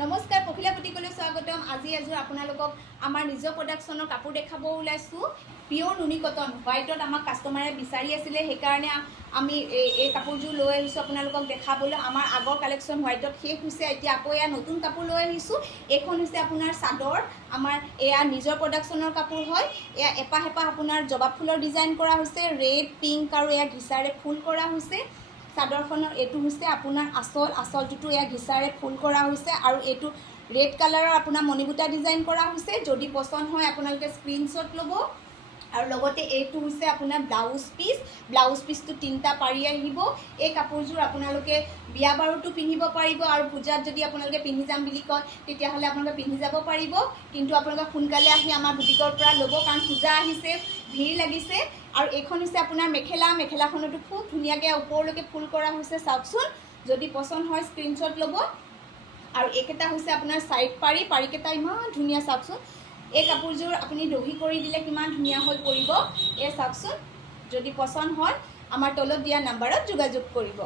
নমস্কাৰ পখিলা বুটিকলৈ স্বাগতম। আজি এযোৰ আপোনালোকক আমাৰ নিজৰ প্ৰডাকশ্যনৰ কাপোৰ দেখাব ওলাইছোঁ। পিয়ৰ নুনি কটন হোৱাইটত আমাক কাষ্টমাৰে বিচাৰি আছিলে, সেইকাৰণে আমি এই কাপোৰযোৰ লৈ আহিছোঁ আপোনালোকক দেখাবলৈ। আমাৰ আগৰ কালেকশ্যন হোৱাইটত শেষ হৈছে, এতিয়া আকৌ এয়া নতুন কাপোৰ লৈ আহিছোঁ। এইখন হৈছে আপোনাৰ চাদৰ, আমাৰ এয়া নিজৰ প্ৰডাকশ্যনৰ কাপোৰ হয়। এয়া এপাহ এপাহ আপোনাৰ জবা ফুলৰ ডিজাইন কৰা হৈছে, ৰেড পিংক আৰু এয়া ঘিচাৰে ফুল কৰা হৈছে। চাদৰখনৰ এইটো হৈছে আপোনাৰ আঁচলটোতো এয়া ঘিচাৰে ফুল কৰা হৈছে আৰু এইটো ৰেড কালাৰৰ আপোনাৰ মণিবুটা ডিজাইন কৰা হৈছে। যদি পচন্দ হয় আপোনালোকে স্ক্ৰীনশ্বট ল'ব। আৰু লগতে এইটো হৈছে আপোনাৰ ব্লাউজ পিচটো 3টা পাৰি আহিব। এই কাপোৰযোৰ আপোনালোকে বিয়া বাৰুতো পিন্ধিব পাৰিব আৰু পূজাত যদি আপোনালোকে পিন্ধি যাম বুলি কয় তেতিয়াহ'লে আপোনালোকে পিন্ধি যাব পাৰিব। কিন্তু আপোনালোকে সোনকালে আহি আমাৰ বুটিকৰ পৰা ল'ব, কাৰণ পূজা আহিছে, ভিৰ লাগিছে। আৰু এইখন হৈছে আপোনাৰ মেখেলাখনতো খুব ধুনীয়াকৈ ওপৰলৈকে ফুল কৰা হৈছে, চাওকচোন। যদি পচন্দ হয় স্ক্ৰীনশ্বট ল'ব। আৰু এইকেইটা হৈছে আপোনাৰ চাইড পাৰিকেইটা ইমান ধুনীয়া, চাওকচোন। এই কাপোৰযোৰ আপুনি দহি কৰি দিলে কিমান ধুনীয়া হৈ পৰিব, এই চাওকচোন। যদি পচন্দ হয় আমাৰ তলত দিয়া নাম্বাৰত যোগাযোগ কৰিব।